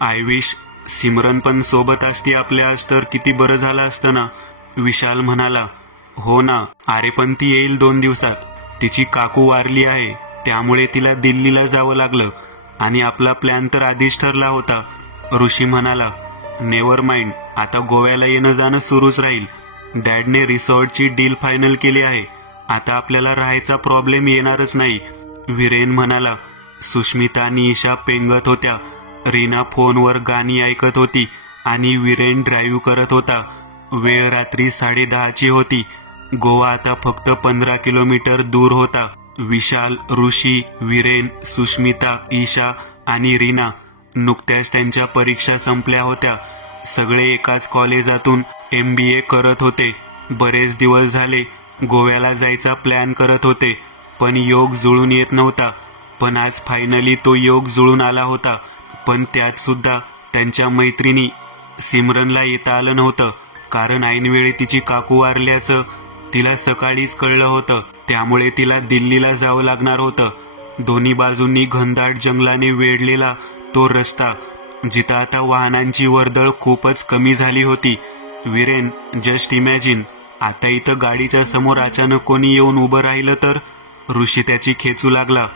I wish Simran पण सोबत असती आपल्या तर किती बरं झालं असतं ना. विशाल म्हणाला. हो ना, अरे पण ती येईल 2 दिवसात. तिची काकू वारली आहे, त्यामुळे तिला दिल्लीला जावं लागलं आणि आपला प्लॅन तर आधीच ठरला होता. ऋषी म्हणाला. नेव्हर माइंड, आता गोव्याला येणं जाणं सुरूच राहील. डॅडने रिसॉर्टची डील फायनल केली आहे. आता आपल्याला राहायचा प्रॉब्लेम येणारच नाही. वीरेन म्हणाला. सुष्मिता आणि ईशा पेंगत होत्या. रीना फोनवर गाणी ऐकत होती आणि वीरेन ड्राईव्ह करत होता. वेळ रात्री 10:30ची होती. गोवा आता फक्त 15 किलोमीटर दूर होता. विशाल, ऋषी, वीरेन, सुष्मिता, ईशा आणि रीना नुकत्याच त्यांच्या परीक्षा संपल्या होत्या. सगळे एकाच कॉलेजातून MBA करत होते. बरेच दिवस झाले गोव्याला जायचा प्लॅन करत होते, पण योग जुळून येत नव्हता. पण आज फायनली तो योग जुळून आला होता. पण त्यात सुद्धा त्यांच्या मैत्रिणी सिमरनला येता आलं नव्हतं, कारण ऐनवेळी तिची काकू वारल्याचं तिला सकाळीच कळलं होतं. त्यामुळे तिला दिल्लीला जावं लागणार होतं. दोन्ही बाजूंनी घनदाट जंगलाने वेढलेला तो रस्ता, जिथं आता वाहनांची वर्दळ खूपच कमी झाली होती. वीरेन, जस्ट इमॅजिन, आता इथं गाडीच्या समोर अचानक कोणी येऊन उभं राहिलं तर. ऋषी त्याची खेचू लागला.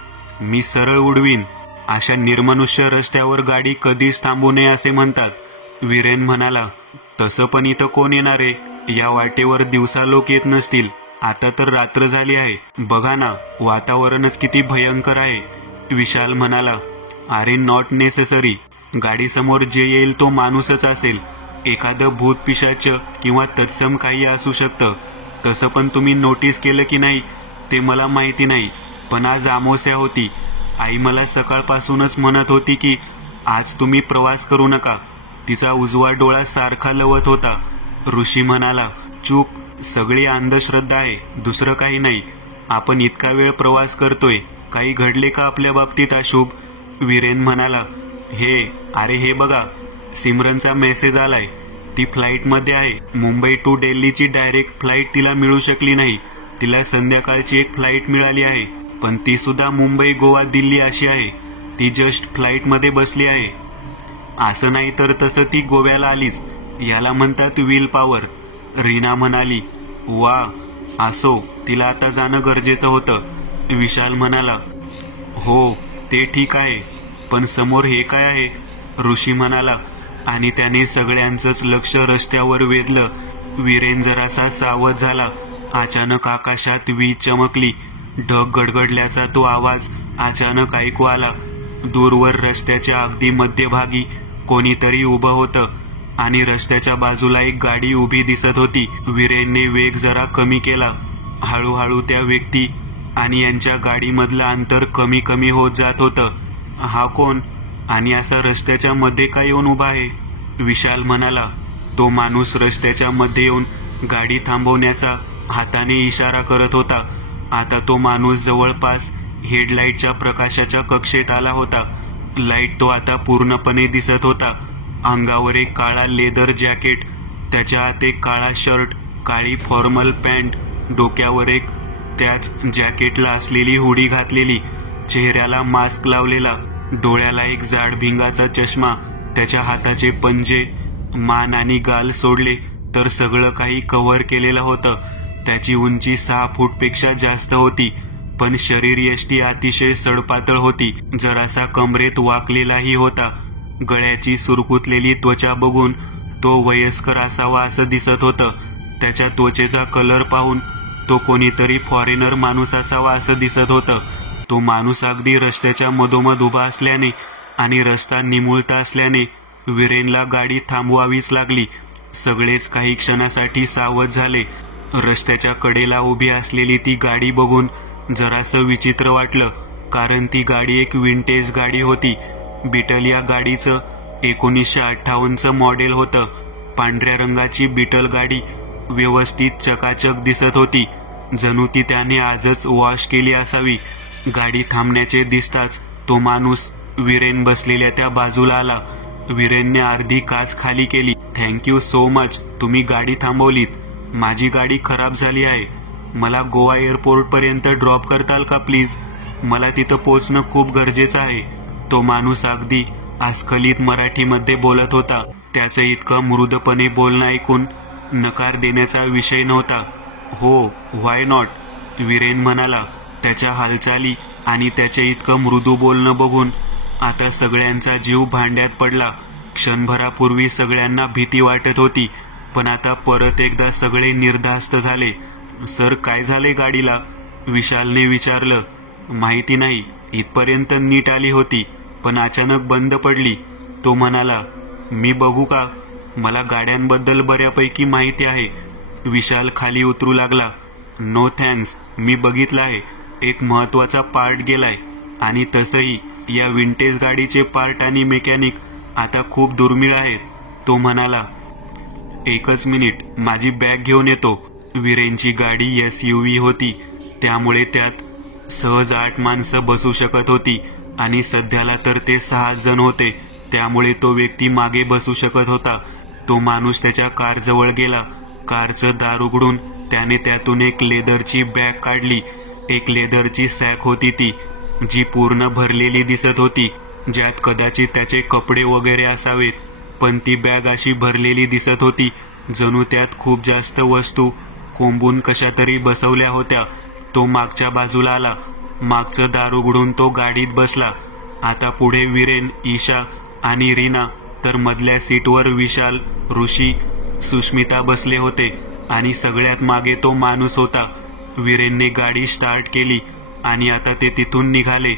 मी सरळ उडवीन. अशा निर्मनुष्य रस्त्यावर गाडी कधीच थांबू नये असे म्हणतात. वीरेन म्हणाला. तसं पण इथं कोण येणार आहे? या वाटेवर दिवसा लोक येत नसतील. आता तर रात्र झाली आहे. बघा ना, वातावरणच किती भयंकर आहे. विशाल म्हणाला. अरे नॉट नेसेसरी. गाडीसमोर जे येईल तो माणूसच असेल. एखादं भूत पिशाच किंवा तत्सम काही असू शकतं. तसं पण तुम्ही नोटीस केलं की नाही ते मला माहिती नाही, पण आज अमावस्या होती. आई मला सकाळपासूनच म्हणत होती की आज तुम्ही प्रवास करू नका. तिचा उजवा डोळा सारखा लवत होता. ऋषी म्हणाला. चूक, सगळी अंधश्रद्धा आहे, दुसरं काही नाही. आपण इतका वेळ प्रवास करतोय, काही घडले का आपल्या बाबतीत अशुभ? वीरेन म्हणाला. अरे हे बघा, सिमरनचा मेसेज आलाय. ती फ्लाईटमध्ये आहे. मुंबई टू दिल्लीची डायरेक्ट फ्लाईट तिला मिळू शकली नाही. तिला संध्याकाळची एक फ्लाईट मिळाली आहे, पण ती सुद्धा मुंबई गोवा दिल्ली अशी आहे. ती जस्ट फ्लाईटमध्ये बसली आहे. असं नाही तर तसं ती गोव्याला आलीच. याला म्हणतात विल पॉवर. रीना म्हणाली. वा, असो, तिला आता जाणं गरजेचं होतं. विशाल म्हणाला. हो, ते ठीक आहे, पण समोर हे काय आहे? ऋषी म्हणाला. आणि त्याने सगळ्यांचंच लक्ष रस्त्यावर वेधलं. वीरेन जरासा सावध झाला. अचानक आकाशात वीज चमकली. ढग गडगडल्याचा तो आवाज अचानक ऐकू आला. दूरवर रस्त्याच्या अगदी मध्यभागी कोणीतरी उभं होतं आणि रस्त्याच्या बाजूला एक गाडी उभी दिसत होती. वीरेनने वेग जरा कमी केला. हळूहळू त्या व्यक्ती आणि यांच्या गाडीमधलं अंतर कमी कमी होत जात होतं. हा कोण आणि असा रस्त्याच्या मध्ये काय येऊन उभा आहे? विशाल म्हणाला. तो माणूस रस्त्याच्या मध्ये येऊन गाडी थांबवण्याचा हाताने इशारा करत होता. आता तो माणूस जवळपास हेडलाईटच्या प्रकाशाच्या कक्षेत आला होता. लाईट तो आता पूर्णपणे दिसत होता. अंगावर एक काळा लेदर जॅकेट, त्याच्या हात एक काळा शर्ट, काळी फॉर्मल पॅन्ट, डोक्यावर एक त्याच जॅकेटला असलेली हुडी घातलेली, चेहऱ्याला मास्क लावलेला, डोळ्याला एक जाड भिंगाचा चष्मा. त्याच्या हाताचे पंजे, मान आणि गाल सोडले तर सगळं काही कव्हर केलेलं होतं. त्याची उंची 6 फूटपेक्षा जास्त होती, पण शरीर यष्टी अतिशय सडपातळ होती. जरासा कमरेत वाकलेलाही होता. गळ्याची सुरकुतलेली त्वचा बघून तो वयस्कर असावा असं दिसत होतं. त्याच्या त्वचेचा कलर पाहून तो कोणीतरी फॉरेनर माणूस असावा असं दिसत होतं. तो माणूस अगदी रस्त्याच्या मधोमध उभा असल्याने आणि रस्ता निमुळता असल्याने वीरेनला गाडी थांबवावीच लागली. सगळेच काही क्षणासाठी सावध झाले. रस्त्याच्या कडेला उभी असलेली ती गाडी बघून जरासं विचित्र वाटलं, कारण ती गाडी एक विंटेज गाडी होती. बीटल या गाडीचं 1958चं मॉडेल होतं. पांढऱ्या रंगाची बीटल गाडी व्यवस्थित चकाचक दिसत होती, जणू ती त्याने आजच वॉश केली असावी. गाडी थांबण्याचे दिसताच तो माणूस वीरेन बसलेल्या त्या बाजूला आला. वीरेनने अर्धी काच खाली केली. थँक्यू सो मच, तुम्ही गाडी थांबवलीत. माझी गाडी खराब झाली आहे. मला गोवा एअरपोर्ट पर्यंत ड्रॉप करताल का प्लीज? मला तिथं पोहोचणं खूप गरजेचं आहे. तो माणूस अगदी अस्खलित मराठीमध्ये बोलत होता. त्याचं इतकं मृदपणे बोलणं ऐकून नकार देण्याचा विषय नव्हता. हो, व्हाय नॉट, वीरेन म्हणाला. त्याच्या हालचाली आणि त्याचे इतकं मृदू बोलणं बघून आता सगळ्यांचा जीव भांड्यात पडला. क्षणभरापूर्वी सगळ्यांना भीती वाटत होती, पण आता परत एकदा सगळे निर्धास्त झाले. सर, काय झाले गाडीला? विशालने विचारलं. माहिती नाही, इथपर्यंत नीट आली होती पण अचानक बंद पडली. तो म्हणाला. मी बघू का? मला गाड्यांबद्दल बऱ्यापैकी माहिती आहे. विशाल खाली उतरू लागला. नो थँक्स, मी बघितलं आहे. एक महत्वाचा पार्ट गेलाय आणि तसंही या विंटेज गाडीचे पार्ट आणि मेकॅनिक आता खूप दुर्मिळ आहेत. तो म्हणाला. एकच मिनिट, माझी बॅग घेऊन येतो. वीरेनची गाडी SUV होती, त्यामुळे त्यात सहज 8 माणसं बसू शकत होती आणि सध्याला तर ते 6 जण होते, त्यामुळे तो व्यक्ती मागे बसू शकत होता. तो माणूस त्याच्या कारजवळ गेला. कारचं दार उघडून त्याने त्यातून एक लेदरची बॅग काढली. एक लेदरची सॅक होती ती, जी पूर्ण भरलेली दिसत होती, ज्यात कदाचित त्याचे कपडे वगैरे असावेत. पण ती बॅग अशी भरलेली दिसत होती जणू त्यात खूप जास्त वस्तू कोंबून कशा तरी बसवल्या होत्या. तो मागच्या बाजूला आला. मागचं दार उघडून तो गाडीत बसला. आता पुढे वीरेन, ईशा आणि रीना, तर मधल्या सीटवर विशाल, ऋषी, सुष्मिता बसले होते आणि सगळ्यात मागे तो माणूस होता. वीरेनने गाडी स्टार्ट केली आणि आता ते तिथून निघाले.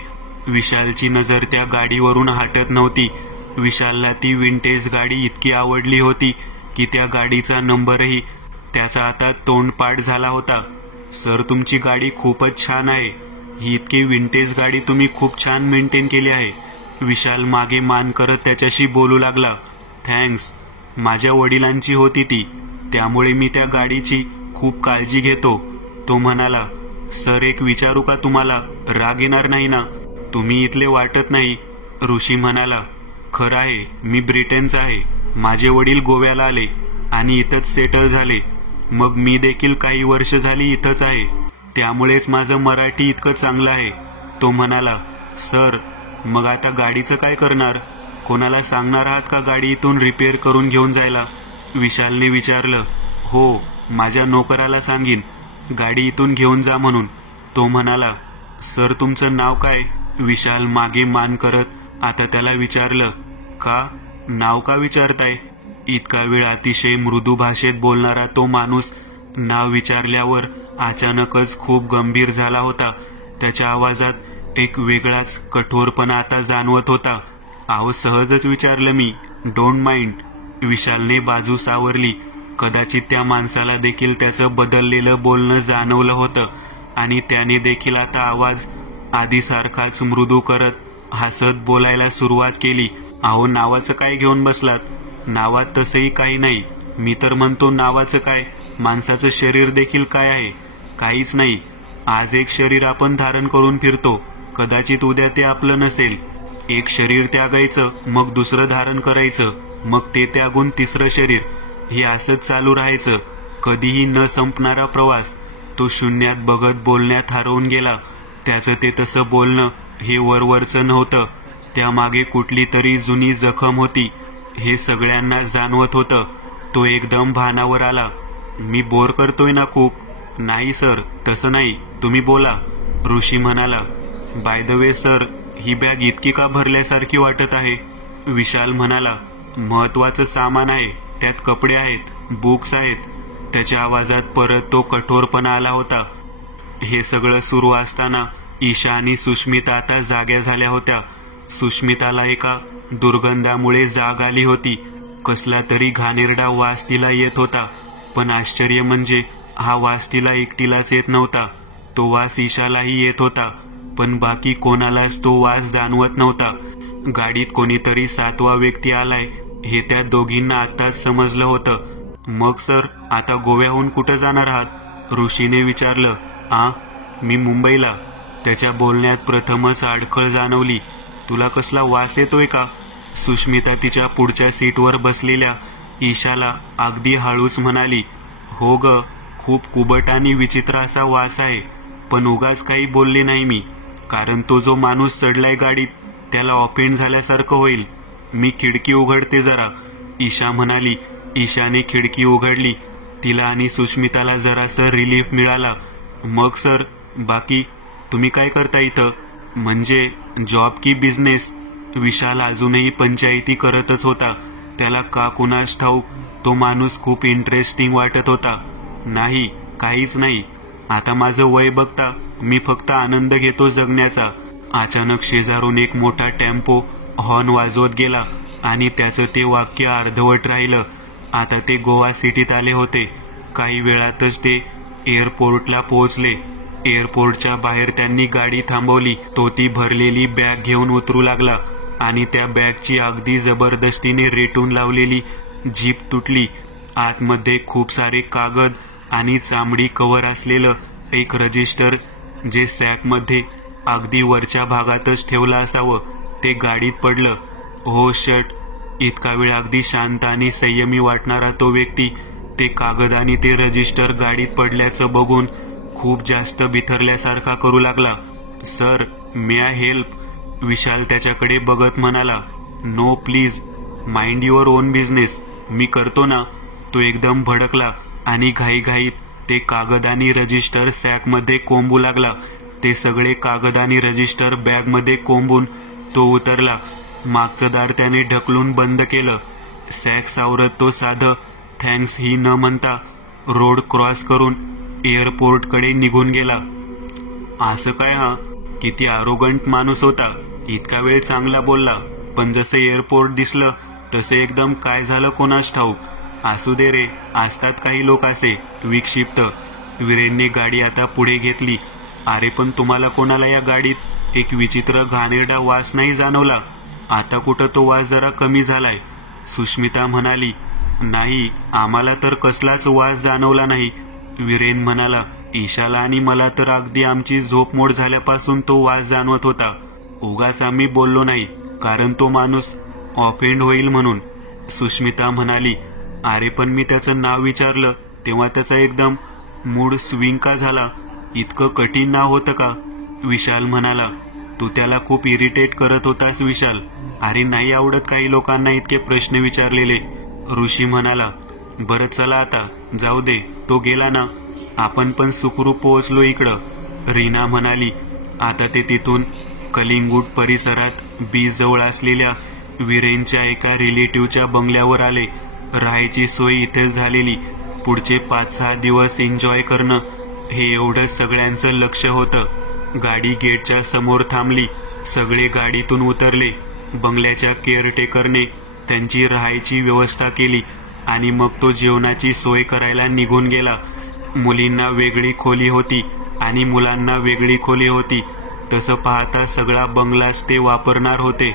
विशालची नजर त्या गाडीवरून हटत नव्हती. विशालला ती विंटेज गाडी इतकी आवडली होती की त्या गाडीचा नंबरही त्याचा आता तोंडपाठ झाला होता. सर, तुमची गाडी खूपच छान आहे. ही इतकी विंटेज गाडी तुम्ही खूप छान मेंटेन केली आहे. विशाल मागे मान करत त्याच्याशी बोलू लागला. थँक्स, माझ्या वडिलांची होती ती, त्यामुळे मी त्या गाडीची खूप काळजी घेतो. तो म्हणाला. सर, एक विचारू का तुम्हाला? राग येणार नाही ना? तुम्ही इथले वाटत नाही. ऋषी म्हणाला. खरं आहे, मी ब्रिटनचा आहे. माझे वडील गोव्याला आले आणि इथंच सेटल झाले. मग मी देखील काही वर्ष झाली इथंच आहे, त्यामुळेच माझं मराठी इतकं चांगलं आहे. तो म्हणाला. सर, मग आता गाडीचं काय करणार? कोणाला सांगणार आहात का गाडी इथून रिपेअर करून घेऊन जायला? विशालने विचारलं. हो, माझ्या नोकराला सांगीन गाडी इथून घेऊन जा म्हणून. तो म्हणाला. सर, तुमचं नाव काय? विशाल मागे मान करत आता त्याला विचारलं. का? नाव का विचारताय? इतका वेळ अतिशय मृदू भाषेत बोलणारा तो माणूस नाव विचारल्यावर अचानकच खूप गंभीर झाला होता. त्याच्या आवाजात एक वेगळाच कठोरपणा आता जाणवत होता. अहो, सहजच विचारलं मी, डोंट माइंड. विशालने बाजू सावरली. कदाचित त्या माणसाला देखील त्याचं बदललेलं बोलणं जाणवलं होतं आणि त्याने देखील आता आवाज आधीसारखाच मृदू करत हसत बोलायला सुरुवात केली. अहो, नावाचं काय घेऊन बसलात? नावात तसंही काही नाही. मी तर म्हणतो, नावाचं काय, माणसाचं शरीर देखील काय आहे? काहीच नाही. आज एक शरीर आपण धारण करून फिरतो, कदाचित उद्या ते आपलं नसेल. एक शरीर त्यागायचं, मग दुसरं धारण करायचं, मग ते त्यागून तिसरं शरीर. हे असंच चालू राहायचं, कधीही न संपणारा प्रवास. तो शून्यात बघत बोलण्यात हरवून गेला. त्याचं ते तसं बोलणं हे वरवरचं नव्हतं, त्यामागे कुठली तरी जुनी जखम होती, हे सगळ्यांना जाणवत होतं. तो एकदम भानावर आला. मी बोर करतोय ना खूप? नाही सर, तसं नाही, तुम्ही बोला. ऋषी म्हणाला. By the way sir, he bag इतकी का भरल्यासारखी वाटत आहे? विशाल म्हणाला. महत्वाचं सामान आहे, त्यात कपडे आहेत, बुक्स आहेत. त्याच्या आवाजात परत तो कठोरपणा आला होता. हे सगळं सुरू असताना ईशा आणि सुष्मिता आता जाग्या झाल्या होत्या. सुष्मिताला एका दुर्गंधामुळे जाग आली होती. कसला तरी घाणेरडा वास तिला येत होता, पण आश्चर्य म्हणजे हा वास तिला एकटीलाच येत नव्हता. तो वास ईशालाही येत होता, पण बाकी कोणालाच तो वास जाणवत नव्हता. गाडीत कोणीतरी 7वा व्यक्ती आलाय हे त्या दोघींना आताच समजलं होतं. मग सर, आता गोव्याहून कुठं जाणार आहात? ऋषीने विचारलं. मी मुंबईला. त्याच्या बोलण्यात प्रथमच अडखळ जाणवली. तुला कसला वास येतोय का? सुष्मिता तिच्या पुढच्या सीटवर बसलेल्या ईशाला अगदी हळूच म्हणाली. हो ग, खूप कुबट आणि विचित्र असा वास आहे, पण उगाच काही बोलले नाही मी, कारण तो जो माणूस चढलाय गाडीत त्याला ऑफेंड झाल्यासारखं होईल. मी खिडकी उघडते जरा, ईशा म्हणाली. ईशाने खिडकी उघडली. तिला आणि सुष्मिताला जरासं रिलीफ मिळाला. मग सर, बाकी तुम्ही काय करता इथं? म्हणजे जॉब की बिझनेस? विशाल अजूनही पंचायती करतच होता. त्याला का कुणास ठाऊक तो माणूस खूप इंटरेस्टिंग वाटत होता. नाही, काहीच नाही. आता माझं वय बघता, मी फक्त आनंद घेतो जगण्याचा. अचानक शेजारून एक मोठा टेम्पो हॉर्न वाजवत गेला आणि त्याचं ते वाक्य अर्धवट राहिलं. आता ते गोवा सिटीत आले होते. काही वेळातच ते एअरपोर्टला पोहोचले. एअरपोर्टच्या बाहेर त्यांनी गाडी थांबवली. तो ती भरलेली बॅग घेऊन उतरू लागला आणि त्या बॅगची अगदी जबरदस्तीने रेटून लावलेली जीप तुटली. आतमध्ये खूप सारे कागद आणि चामडी कव्हर असलेलं एक रजिस्टर, जे सॅकमध्ये अगदी वरच्या भागातच ठेवलं असावं, ते गाडीत पडलं. हो शट! इतका वेळ अगदी शांत आणि संयमी वाटणारा तो व्यक्ती ते कागद आणि ते रजिस्टर गाडीत पडल्याचं बघून खूप जास्त बिथरल्यासारखा करू लागला. Sir, may I help? Vishal त्याच्याकडे बघत म्हणाला. No please, mind your own business. मी करतो ना. तो एकदम भडकला आणि घाईघाईत ते कागद आणि रजिस्टर सॅकमध्ये कोंबू लागला. ते सगळे कागद आणि रजिस्टर बॅगमध्ये कोंबून तो उतरला. मागचं दार त्याने ढकलून बंद केलं. सॅक सावरत तो साधं थँक्स ही न म्हणता रोड क्रॉस करून एअरपोर्टकडे निघून गेला. असं काय हा? किती आरोगंट माणूस होता. इतका वेळ चांगला बोलला, पण जसं एअरपोर्ट दिसलं तसं एकदम काय झालं कोणास ठाऊक. असू दे रे, असतात काही लोक असे विक्षिप्त. वीरेनने गाडी आता पुढे घेतली. अरे पण तुम्हाला कोणाला या गाडीत एक विचित्र घाणेरडा वास नाही जाणवला? आता कुठं तो वास जरा कमी झालाय? सुष्मिता म्हणाली. नाही, आम्हाला तर कसलाच वास जाणवला नाही. वीरेन म्हणाला. ईशाला आणि मला तर अगदी आमची झोपमोड झाल्यापासून तो वास जाणवत होता. उगाच आम्ही बोललो नाही, कारण तो माणूस ऑफेंड होईल म्हणून. सुष्मिता म्हणाली. अरे पण मी त्याचं नाव विचारलं तेव्हा त्याचा एकदम मूड स्विंग का झाला? इतकं कठीण नाव होतं का? विशाल म्हणाला. तू त्याला खूप इरिटेट करत होतास विशाल. अरे नाही आवडत काही लोकांना इतके प्रश्न विचारलेले. ऋषी म्हणाला. बरं चला आता जाऊ दे, तो गेला ना, आपण पण सुखरूप पोहोचलो इकडं. रीना म्हणाली. आता ते तिथून कलिंगूट परिसरात बीच जवळ असलेल्या वीरेनच्या एका रिलेटिव्हच्या बंगल्यावर आले. राहायची सोय इथेच झालेली. पुढचे 5-6 दिवस एन्जॉय करणं हे एवढंच सगळ्यांचं लक्ष होतं. गाडी गेटच्या समोर थांबली. सगळे गाडीतून उतरले. बंगल्याच्या केअरटेकरने त्यांची राहायची व्यवस्था केली आणि मग तो जेवणाची सोय करायला निघून गेला. मुलींना वेगळी खोली होती आणि मुलांना वेगळी खोली होती. तसं पाहता सगळा बंगलाच ते वापरणार होते.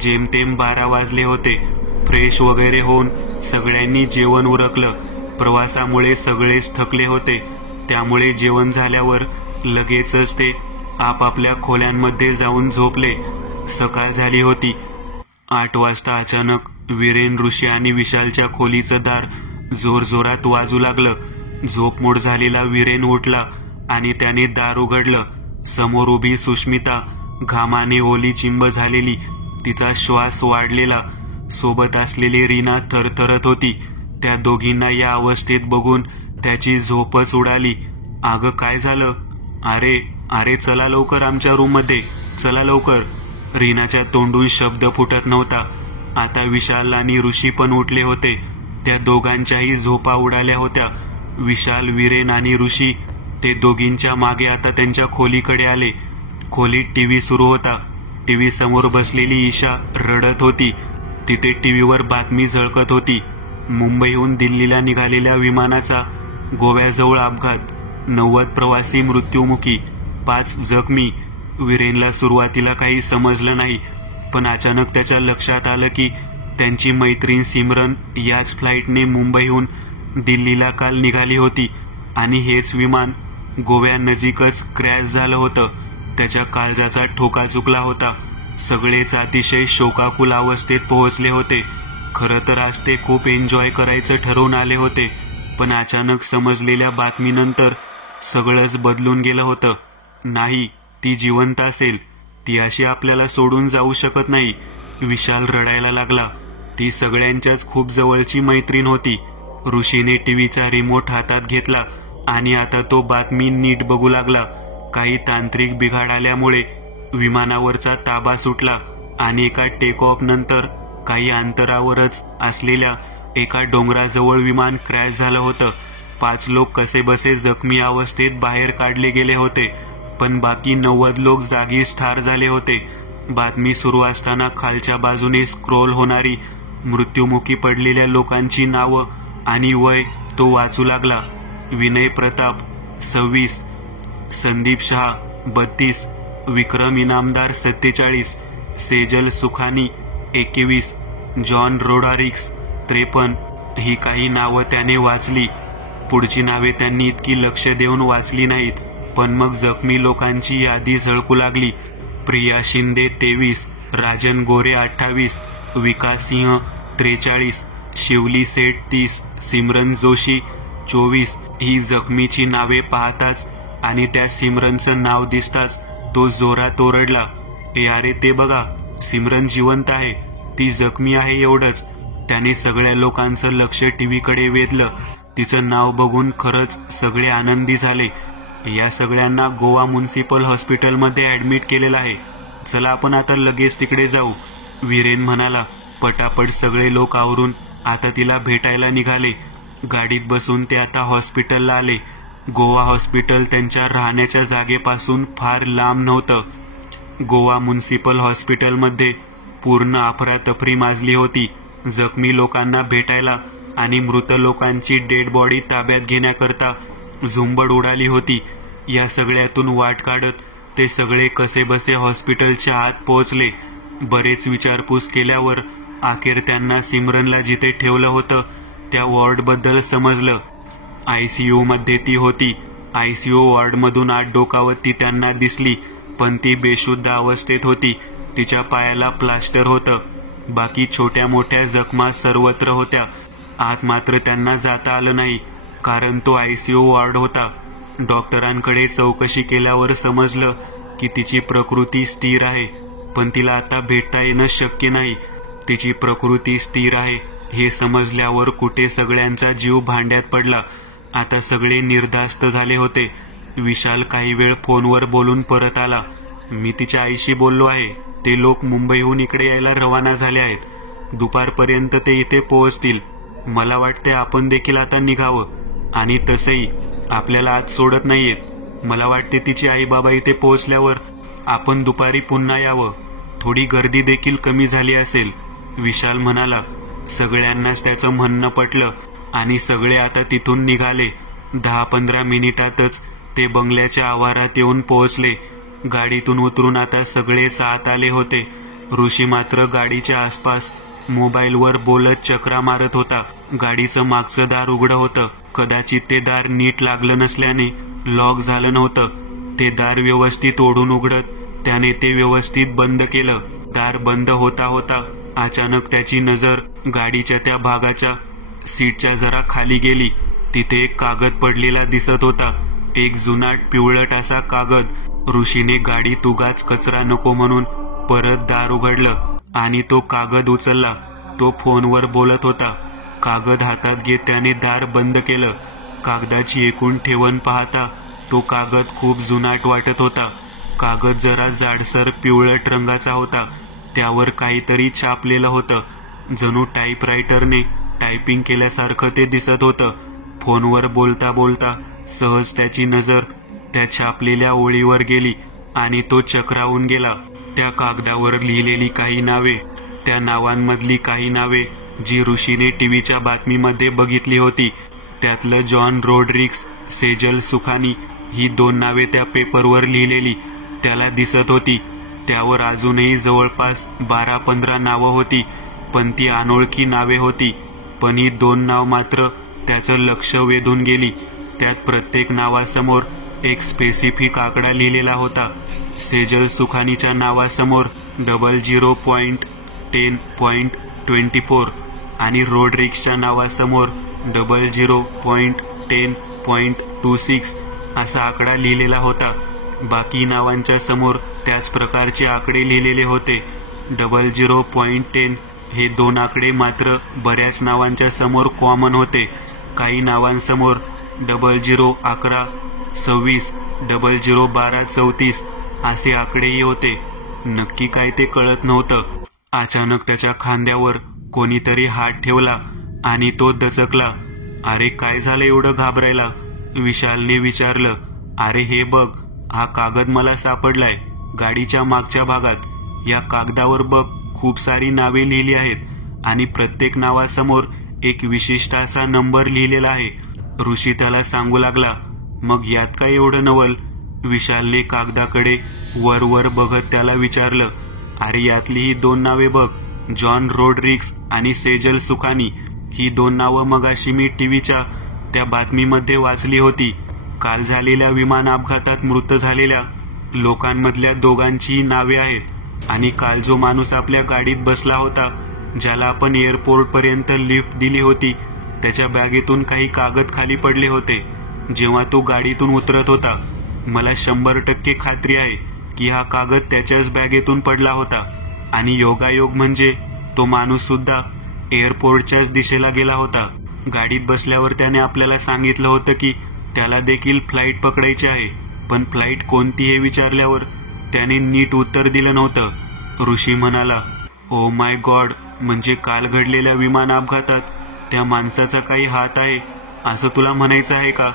जेमतेम 12 वाजले होते. फ्रेश वगैरे होऊन सगळ्यांनी जेवण उरकलं. प्रवासामुळे सगळेच थकले होते, त्यामुळे जेवण झाल्यावर लगेचच ते आपापल्या खोल्यांमध्ये जाऊन झोपले. सकाळ झाली होती. 8 वाजता अचानक वीरेन, ऋषी आणि विशालच्या खोलीचं दार जोरजोरात वाजू लागलं. झोपमोड झालेला वीरेन उठला आणि त्याने दार उघडलं. समोर उभी सुष्मिता, घामाने ओली चिंब झालेली, तिचा श्वास वाढलेला. सोबत असलेली रीना थरथरत होती. त्या दोघींना या अवस्थेत बघून त्याची झोपच उडाली. अगं काय झालं? अरे अरे चला लवकर आमच्या रूममध्ये, चला लवकर. रीनाच्या तोंडून शब्द फुटत नव्हता. आता विशाल आणि ऋषी पण उठले होते. त्या दोघांच्याही झोपा उडाल्या होत्या. विशाल, वीरेन आणि ऋषी ते दोघींच्या मागे आता त्यांच्या खोलीकडे आले. खोलीत टीव्ही सुरू होता. टीव्ही समोर बसलेली ईशा रडत होती. तिथे टीव्हीवर बातमी झळकत होती. मुंबईहून दिल्लीला निघालेल्या विमानाचा गोव्याजवळ अपघात. 90 प्रवासी मृत्युमुखी, 5 जखमी. वीरेनला सुरुवातीला काही समजलं नाही, पण अचानक त्याच्या लक्षात आलं की त्यांची मैत्रीण सिमरन याच फ्लाईटने मुंबईहून दिल्लीला काल निघाली होती आणि हेच विमान गोव्यानजीकच क्रॅश झालं होतं. त्याच्या काळजाचा ठोका चुकला होता. सगळेच अतिशय शोकाकुल अवस्थेत पोहोचले होते. खरं तर आज ते खूप एन्जॉय करायचं ठरवून आले होते, पण अचानक समजलेल्या बातमीनंतर सगळंच बदलून गेलं होतं. नाही, ती जिवंत असेल. ती अशी आपल्याला सोडून जाऊ शकत नाही. विशाल रडायला लागला. ती सगळ्यांच्याच खूप जवळची मैत्रीण होती. ऋषीने टीव्हीचा रिमोट हातात घेतला आणि आता तो बातमी नीट बघू लागला. काही तांत्रिक बिघाड आल्यामुळे विमानावरचा ताबा सुटला आणि एका टेक ऑफ नंतर काही अंतरावरच असलेल्या एका डोंगराजवळ विमान क्रॅश झालं होतं. 5 लोक कसेबसे जखमी अवस्थेत बाहेर काढले गेले होते, पण बाकी 90 लोक जागीच ठार झाले होते. बातमी सुरू असताना खालच्या बाजूने स्क्रोल होणारी मृत्युमुखी पडलेल्या लोकांची नावं आणि वय तो वाचू लागला. विनय प्रताप 26, संदीप शहा 32, विक्रम इनामदार 47, सेजल सुखानी 21, जॉन रोडारिक्स 53. ही काही नावं त्याने वाचली. पुढची नावे त्यांनी इतकी लक्ष देऊन वाचली नाहीत, पण मग जखमी लोकांची यादी झळकू लागली. प्रिया शिंदे 23, राजन गोरे 28, विकास सिंह 43, शिवली सेठ 30, सिमरन जोशी 24. ही जखमीची नावे पाहताच आणि त्या सिमरनचं नाव दिसताच तो जोरात ओरडला, "यारे ते बघा, सिमरन जिवंत आहे, ती जखमी आहे." एवढंच. त्याने सगळ्या लोकांचं लक्ष टीव्हीकडे वेधलं. तिचं नाव बघून खरंच सगळे आनंदी झाले. "या सगळ्यांना गोवा म्युनिसिपल हॉस्पिटलमध्ये ऍडमिट केलेलं आहे. चला आपण आता लगेच तिकडे जाऊ," वीरेन म्हणाला. पटापट सगळे लोक आवरून आता तिला भेटायला निघाले. गाडीत बसून ते आता हॉस्पिटलला आले. गोवा हॉस्पिटल त्यांच्या राहण्याच्या जागेपासून फार लांब नव्हतं. गोवा म्युनिसिपल हॉस्पिटलमध्ये पूर्ण अफरातफरी माजली होती. जखमी लोकांना भेटायला आणि मृत लोकांची डेड बॉडी ताब्यात घेण्याकरता झुंबड उडाली होती. या सगळ्यातून वाट काढत ते सगळे कसेबसे हॉस्पिटलच्या आत पोहोचले. बरेच विचारपूस केल्यावर अखेर त्यांना सिमरनला जिथे ठेवलं होतं त्या वॉर्डबद्दल समजलं. ICU मध्ये ती होती. ICU वॉर्डमधून आत डोकावत ती त्यांना दिसली, पण ती बेशुद्ध अवस्थेत होती. तिच्या पायाला प्लास्टर होतं. बाकी छोट्या मोठ्या जखमा सर्वत्र होत्या. आत मात्र त्यांना जाता आलं नाही, कारण तो ICU वॉर्ड होता. डॉक्टरांकडे चौकशी केल्यावर समजलं की तिची प्रकृती स्थिर आहे, पण तिला आता भेटता येणं शक्य नाही. तिची प्रकृती स्थिर आहे हे समजल्यावर कुठे सगळ्यांचा जीव भांड्यात पडला. आता सगळे निर्धास्त झाले होते. विशाल काही वेळ फोनवर बोलून परत आला. "मी तिच्या आईशी बोललो आहे. ते लोक मुंबईहून इकडे यायला रवाना झाले आहेत. दुपारपर्यंत ते इथे पोहोचतील. मला वाटते आपण देखील आता निघावं. आणि तसंही आपल्याला आत सोडत नाहीयेत. मला वाटते तिची आई बाबा इथे पोहोचल्यावर आपण दुपारी पुन्हा यावं. थोडी गर्दी देखील कमी झाली असेल," विशाल म्हणाला. सगळ्यांनाच त्याचं म्हणणं पटलं आणि सगळे आता तिथून निघाले. 10-15 मिनिटातच ते बंगल्याच्या आवारात येऊन पोहोचले. गाडीतून उतरून आता सगळेच आत आले होते. ऋषी मात्र गाडीच्या आसपास मोबाईलवर बोलत चक्रा मारत होता. गाडीचं मागचं दार उघडं होतं. कदाचित ते दार नीट लागलं नसल्याने लॉक झालं नव्हतं. ते दार व्यवस्थित ओढून उघडत त्याने ते व्यवस्थित बंद केलं. दार बंद होता होता अचानक त्याची नजर गाडीच्या त्या भागाच्या सीटच्या जरा खाली गेली. तिथे एक कागद पडलेला दिसत होता. एक जुनाट पिवळट असा कागद. ऋषीने गाडीत उगाच कचरा नको म्हणून परत दार उघडलं आणि तो कागद उचलला. तो फोनवर बोलत होता. कागद हातात घेत त्याने दार बंद केलं. कागदाची एकूण ठेवण पाहता तो कागद खूप जुनाट वाटत होता. कागद जरा जाडसर पिवळट रंगाचा होता. त्यावर काहीतरी छापलेलं होतं. जणू टाईपरायटरने टायपिंग केल्यासारखं ते दिसत होतं. फोनवर बोलता बोलता सहज त्याची नजर त्या छापलेल्या ओळीवर गेली आणि तो चक्रावून गेला. त्या कागदावर लिहिलेली काही नावे, त्या नावांमधली काही नावे जी ऋषीने टीव्हीच्या बातमीमध्ये बघितली होती. त्यातलं जॉन रोड्रिक्स, सेजल सुखानी ही 2 नावे त्या पेपरवर लिहिलेली त्याला दिसत होती. त्यावर अजूनही जवळपास 12-15 नावं होती, पण ती अनोळखी नावे होती. पण ही 2 नाव मात्र त्याचं लक्ष वेधून गेली. त्यात प्रत्येक नावासमोर एक स्पेसिफिक आकडा लिहिलेला होता. सेजल सुखानीच्या नावासमोर 00.10.24 आणि रोड्रिक्सच्या नावासमोर 00.10.26 असा आकडा लिहिलेला होता. बाकी नावांच्या समोर त्याच प्रकारचे आकडे लिहिलेले होते. 00.10 हे 2 आकडे मात्र बऱ्याच नावांच्या समोर कॉमन होते. काही नावांसमोर 0011, 26, 0012, 34 असे आकडेही होते. नक्की काय ते कळत नव्हतं. अचानक त्याच्या खांद्यावर कोणीतरी हात ठेवला आणि तो दचकला. अरे काय झालं एवढं घाबरायला? विशालने विचारलं. अरे हे बघ, हा कागद मला सापडलाय गाडीच्या मागच्या भागात. या कागदावर बघ खूप सारी नावे लिहिली आहेत आणि प्रत्येक नावासमोर एक विशिष्ट असा नंबर लिहिलेला आहे. ऋषी त्याला सांगू लागला. मग यात काय एवढं नवल? विशालने कागदाकडे वर वर बघत त्याला विचारलं. अरे यातली ही 2 नावे बघ, जॉन रोड्रिग्स आणि सेजल सुखानी. ही 2 नावं मगाशी मी टीव्हीच्या त्या बातमीमध्ये वाचली होती. काल झालेल्या विमान अपघातात मृत झालेल्या लोकांमधल्या दोघांची नावे आहेत. आणि काल जो माणूस आपल्या गाडीत बसला होता, ज्याला आपण एअरपोर्ट पर्यंत लिफ्ट दिली होती, त्याच्या बॅगेतून काही कागद खाली पडले होते जेव्हा तो गाडीतून उतरत होता. मला 100% खात्री आहे की हा कागद त्याच्याच बॅगेतून पडला होता. आणि योगायोग म्हणजे तो माणूस सुद्धा एअरपोर्टच्याच दिशेला गेला होता. गाडीत बसल्यावर त्याने आपल्याला सांगितलं होतं की त्याला देखील फ्लाईट पकडायची आहे, पण फ्लाईट कोणती हे विचारल्यावर त्याने नीट उत्तर दिलं नव्हतं. ऋषी म्हणाला. ओ माय गॉड, म्हणजे काल घडलेल्या विमान अपघातात त्या माणसाचा काही हात आहे असं तुला म्हणायचं आहे का?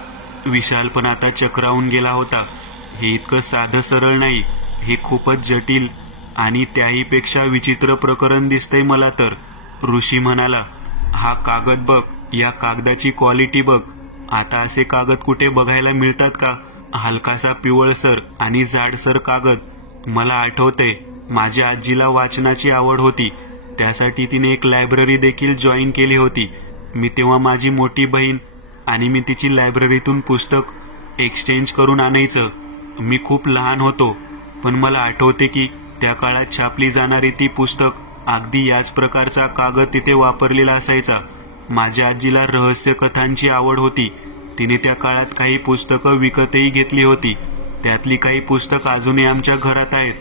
विशाल पण आता चक्रावून गेला होता. हे इतकं साधं सरळ नाही, हे खूपच जटिल आणि त्याहीपेक्षा विचित्र प्रकरण दिसतंय मला तर. ऋषी म्हणाला. हा कागद बघ, या कागदाची क्वालिटी बघ. आता असे कागद कुठे बघायला मिळतात का? हलकासा पिवळसर आणि जाडसर कागद. मला आठवतंय, माझ्या आजीला वाचनाची आवड होती. त्यासाठी तिने एक लायब्ररी देखील जॉईन केली होती. मी तेव्हा माझी मोठी बहीण आणि मी तिची लायब्ररीतून पुस्तक एक्सचेंज करून आणायचं. मी खूप लहान होतो, पण मला आठवते की त्या काळात छापली जाणारी ती पुस्तक अगदी याच प्रकारचा कागद तिथे वापरलेला असायचा. माझ्या आजीला रहस्य कथांची आवड होती. तिने त्या काळात काही पुस्तकं विकतही घेतली होती. त्यातली काही पुस्तकं अजूनही आमच्या घरात आहेत.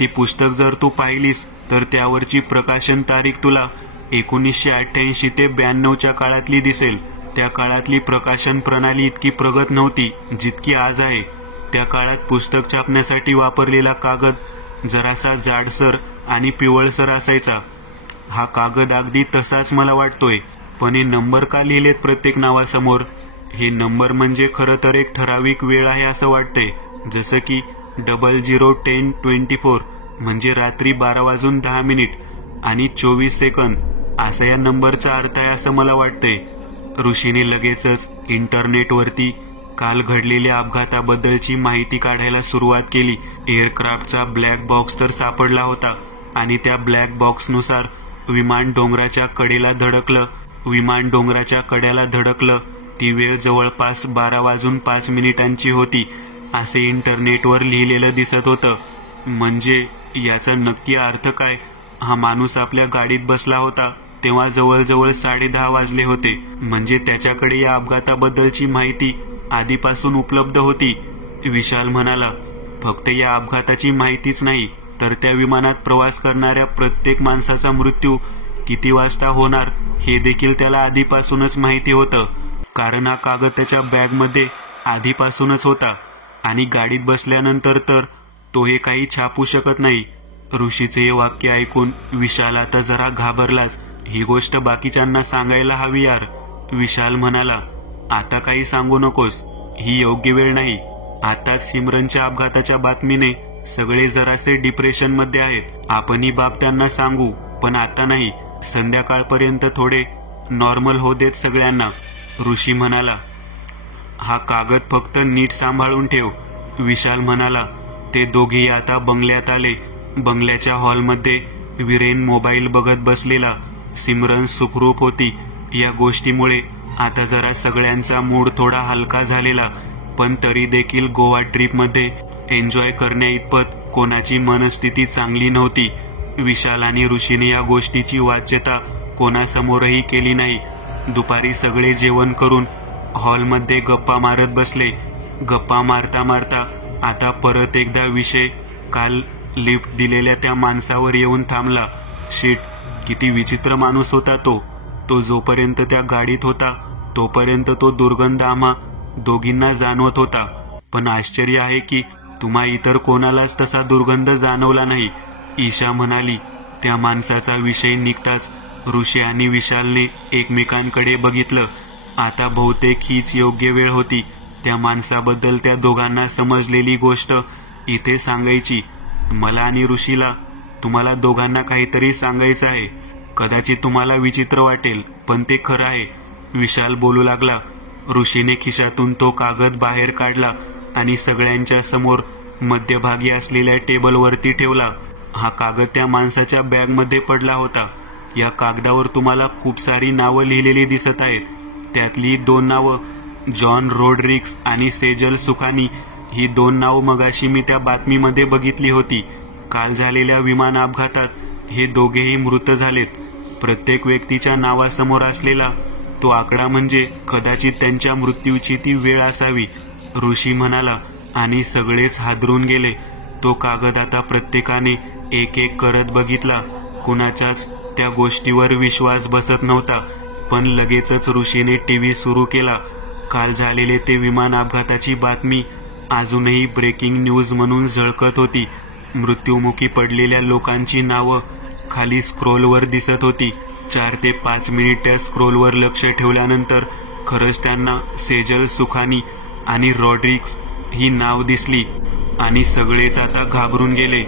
ती पुस्तक जर तू पाहिलीस तर त्यावरची प्रकाशन तारीख तुला 1988 ते 92च्या काळातली दिसेल. त्या काळातली प्रकाशन प्रणाली इतकी प्रगत नव्हती जितकी आज आहे. त्या काळात पुस्तक छापण्यासाठी वापरलेला कागद जरासा जाडसर आणि पिवळसर असायचा. हा कागद अगदी तसाच मला वाटतोय, पण हे नंबर का लिहिलेत प्रत्येक नावासमोर? हे नंबर म्हणजे खरं तर एक ठराविक वेळ आहे असं वाटतंय, जसं की 00:10:24 म्हणजे रात्री 12:10 आणि 24 सेकंद असा या नंबरचा अर्थ आहे असं मला वाटतंय. ऋषीने लगेचच इंटरनेटवरती काल घडलेल्या अपघाताबद्दलची माहिती काढायला सुरुवात केली. एअरक्राफ्टचा ब्लॅक बॉक्स तर सापडला होता आणि त्या ब्लॅक बॉक्सनुसार विमान डोंगराच्या कडेला धडकलं. विमान डोंगराच्या कड्याला धडकलं. ती वेळ जवळपास 12:05 होती असे इंटरनेटवर लिहिलेलं दिसत होतं. म्हणजे याचा नक्की अर्थ काय? हा माणूस आपल्या गाडीत बसला होता तेव्हा जवळजवळ 10:30 वाजले होते. म्हणजे त्याच्याकडे या अपघाताबद्दलची माहिती आधीपासून उपलब्ध होती. विशाल म्हणाला. फक्त या अपघाताची माहितीच नाही तर त्या विमानात प्रवास करणाऱ्या प्रत्येक माणसाचा मृत्यू किती वाजता होणार हे देखील त्याला आधीपासूनच माहिती होतं. कारण हा कागद त्याच्या बॅगमध्ये आधीपासूनच होता आणि गाडीत बसल्यानंतर तर तो हे काही छापू शकत नाही. ऋषीचे हे वाक्य ऐकून विशाल आता जरा घाबरलाच. ही गोष्ट बाकीच्यांना सांगायला हवी यार. विशाल म्हणाला. आता काही सांगू नकोस, ही योग्य वेळ नाही. आताच सिमरनच्या अपघाताच्या बातमीने सगळे जरासे डिप्रेशन मध्ये आहेत. आपण ही बाब त्यांना सांगू, पण आता नाही. संध्याकाळपर्यंत थोडे नॉर्मल होऊ देत सगळ्यांना. ऋषी म्हणाला. हा कागद फक्त नीट सांभाळून ठेव, विशाल म्हणाला. ते दोघेही आता बंगल्यात आले. बंगल्याच्या हॉलमध्ये वीरेन मोबाईल बघत बसलेला. सिमरन सुखरूप होती. या गोष्टीमुळे आता जरा सगळ्यांचा मूड थोडा हलका झालेला, पण तरी देखील गोवा ट्रिपमध्ये एन्जॉय करण्याइतपत कोणाची मनस्थिती चांगली नव्हती. विशाल आणि ऋषीने या गोष्टीची वाच्यता कोणासमोरही केली नाही. दुपारी सगळे जेवण करून हॉलमध्ये गप्पा मारत बसले. गप्पा मारता मारता आता परत एकदा विषय काल लिफ्ट दिलेल्या त्या माणसावर येऊन थांबला. शिट, किती विचित्र माणूस होता तो. तो जोपर्यंत त्या गाडीत होता तोपर्यंत तो दुर्गंध आम्हा दोघींना जाणवत होता. पण आश्चर्य आहे की तुम्हा इतर कोणालाच तसा दुर्गंध जाणवला नाही, ईशा म्हणाली. त्या माणसाचा विषय निघताच ऋषी आणि विशालने एकमेकांकडे बघितलं. आता बहुतेक हीच योग्य वेळ होती त्या माणसाबद्दल त्या दोघांना समजलेली गोष्ट इथे सांगायची. मला आणि ऋषीला तुम्हाला दोघांना काहीतरी सांगायचं आहे. कदाचित तुम्हाला विचित्र वाटेल, पण ते खरं आहे, विशाल बोलू लागला. ऋषीने खिशातून तो कागद बाहेर काढला आणि सगळ्यांच्या समोर मध्यभागी असलेल्या टेबलवरती ठेवला. हा कागद त्या माणसाच्या बॅगमध्ये पडला होता. या कागदावर तुम्हाला खूप सारी नावं लिहिलेली दिसत आहेत. त्यातली 2 नावं, जॉन रोड्रिग्स आणि सेजल सुखानी, ही 2 नावं मगाशी मी त्या बातमीमध्ये बघितली होती. काल झालेल्या विमान अपघातात हे दोघेही मृत झालेत. प्रत्येक व्यक्तीच्या नावासमोर असलेला तो आकडा म्हणजे कदाचित त्यांच्या मृत्यूची ती वेळ असावी, ऋषी म्हणाला. आणि सगळेच हादरून गेले. तो कागद आता प्रत्येकाने एक एक करत बघितला. कुणाच्याच त्या गोष्टीवर विश्वास बसत नव्हता. पण लगेचच ऋषीने टीव्ही सुरू केला. काल झालेले ते विमान अपघाताची बातमी अजूनही ब्रेकिंग न्यूज म्हणून झळकत होती. मृत्युमुखी पडलेल्या लोकांची नावं खाली स्क्रोलवर दिसत होती. 4 ते 5 मिनिट त्या स्क्रोलवर लक्ष ठेवल्यानंतर खरंच त्यांना सेजल सुखानी आणि रॉड्रिग्स ही नाव दिसली आणि सगळेच आता घाबरून गेले.